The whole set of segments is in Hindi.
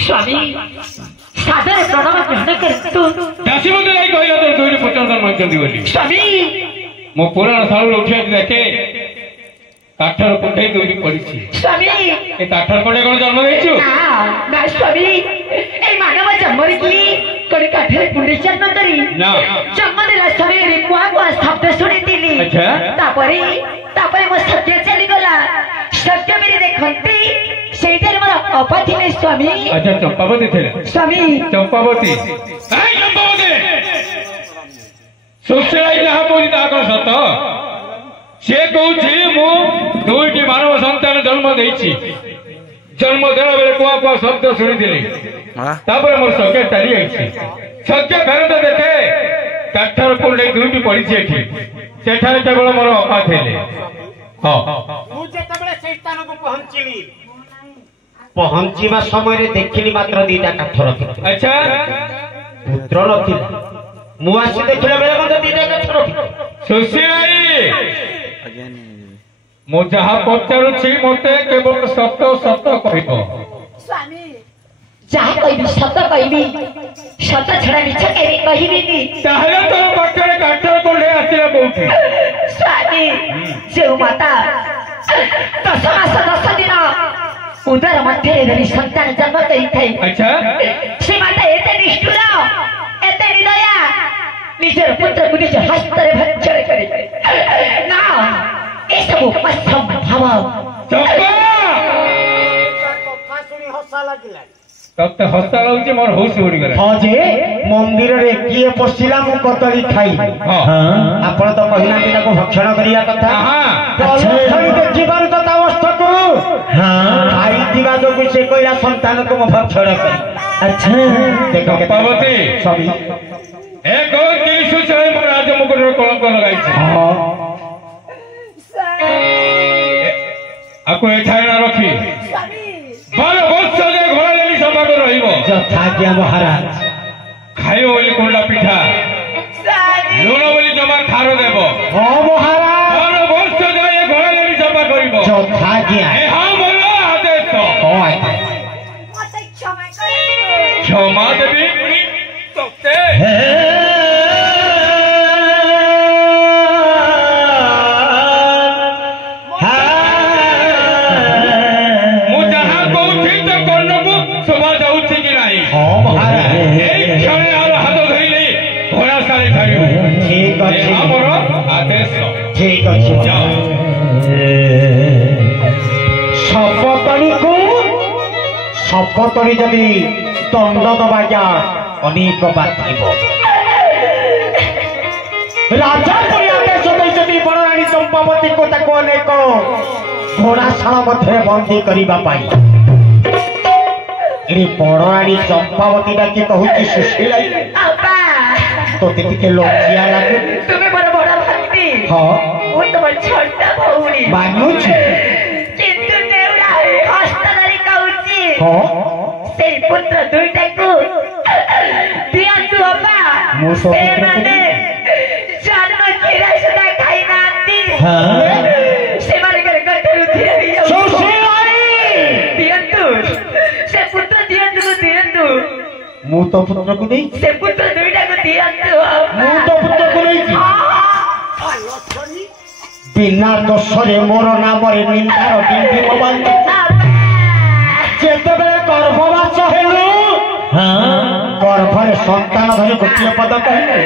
स्वामी सादर प्रणव ग्रहण करतु दासी मते आई कहला तो दुई पुत्र जन्म होइछन्ती बोली स्वामी मो पुराण साल उठिया देखे काठर पुठे दुई पड़िछि स्वामी ए काठर कोडे कोन जन्म देइछु ना स्वामी ए मानव जन्म की कोडे काठर पुंडे जन्म करी ना जन्म देला समय रे कुआ शब्द सुनितिली अच्छा तापरे तापरे मो सत्य चली गला सत्य मेरे देखंती सेइटर मोर अपाथिले स्वामी अच्छा चंपावती थे स्वामी चंपावती आई चंपावती सुसेलाई जहा बोली ता कोन सत से कहूछि मु दुईटी मानव संतान जन्म देइछि जन्म देला बेले कुआ कुआ शब्द सुनितिली तापर मोर सके तारी आइछि सके फेर तो देखे काठर पुंडे दुईटी पड़िछि एठी सेठारे केवल मोर अपा थेले हां मु जेतबेले से स्थान को पहुंचली पहुंचीबा समय रे देखिली मात्र दीटा काठर थी अच्छा पुत्र नथिला मु आसी देखिला बेले मते दीटा काठर थी सुसेलाई मु जहा पचारुछि मते केवल सत्य सत्य कहिबो स्वामी जहा कहबी सत्य कहबी सत्य छडा मिछ केबी कहिबिनी ताहले तो पाखरे काठर पुंडे आसीला कोठी स्वामी जेउ माता 10 मास 10 दिन उदर मध्य धरी संतान जन्म करी थाई अच्छा से माता एते निष्ठुर एते निदया निजर पुत्र को निज हस्त रे भक्षण करे ना ए सब असंभव चंपा कथा सुनी हसा लागिला तब हस्ता लाଗୁଛି मोर होश उड़ी गला हां जे मंदिर रे किए पसिला मु कतरी खाई हां आपण तो कहिना बिना को भक्षण करिया कथा हां अच्छा देखिबार कथा अवस्था को हां खाई दिबा जो कुछ कोइला संतान को भक्षण करी अच्छा देखो चंपावती सभी एक तीसु चले मोर राज मुकुट रे कलंक लगाइछि हां आको एठाय ना रखी बाल वर्ष जे घर लेली सभा को रहिबो जथा ज्ञा महाराज खाइयो बोली कोंडा पिठा लूण बोली जमा खारो देबो हां महाराज बाल वर्ष जे घर लेली सभा करिबो जथा ज्ञा ए हां बोलो आदेश हां मते क्षमा करे क्षमा देवी तोते ठीक अच्छे शपथरी को शपथरी जदि दंड दबाजा अनेक बात राजा आदेश देते बड़राणी चंपावती को ताको अनेक घोड़ाशाला मध्य बंदी करने बड़राणी चंपावती डाकी कहूँ सुशीलाई तो टिके लज्जा लागे तुम्हें बड़ा बड़ा भक्ति हाँ वो तो बड़ा छोटा भौरी मानुच किंतु नेउड़ा हस्तधारी कहूची हाँ से पुत्र दुईटा को दिया तू अपा मु सब ए माने जन्म खीरा सुधा खाई नाती हाँ से माने कर गठर उठी रही है सुशीलाई दिया तू से पुत्र दिया तू मु तो पुत्र को नहीं से पुत्र दुईटा को दिया तू मु तो पुत्र को नहीं बिना दोषरे मोर नाम रे निंदार बिंदी मोबाइल जेते बेले गर्भवास हेलु हां गर्भरे संतान धरि गोटिए पद कहले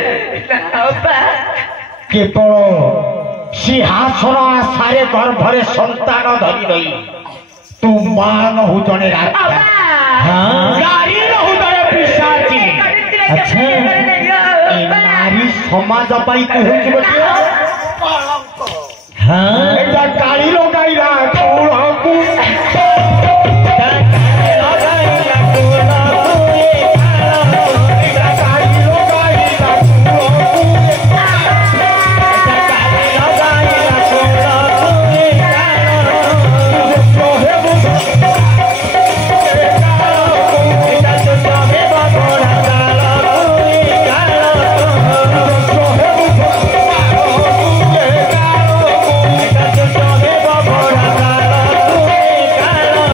केवल सिंहासन आशारे गर्भरे संतान धरि रही तू मान हो जने राजा हां गाड़ी रहु जने पिशाची अच्छा ए नारी समाज पाई कहू कि हां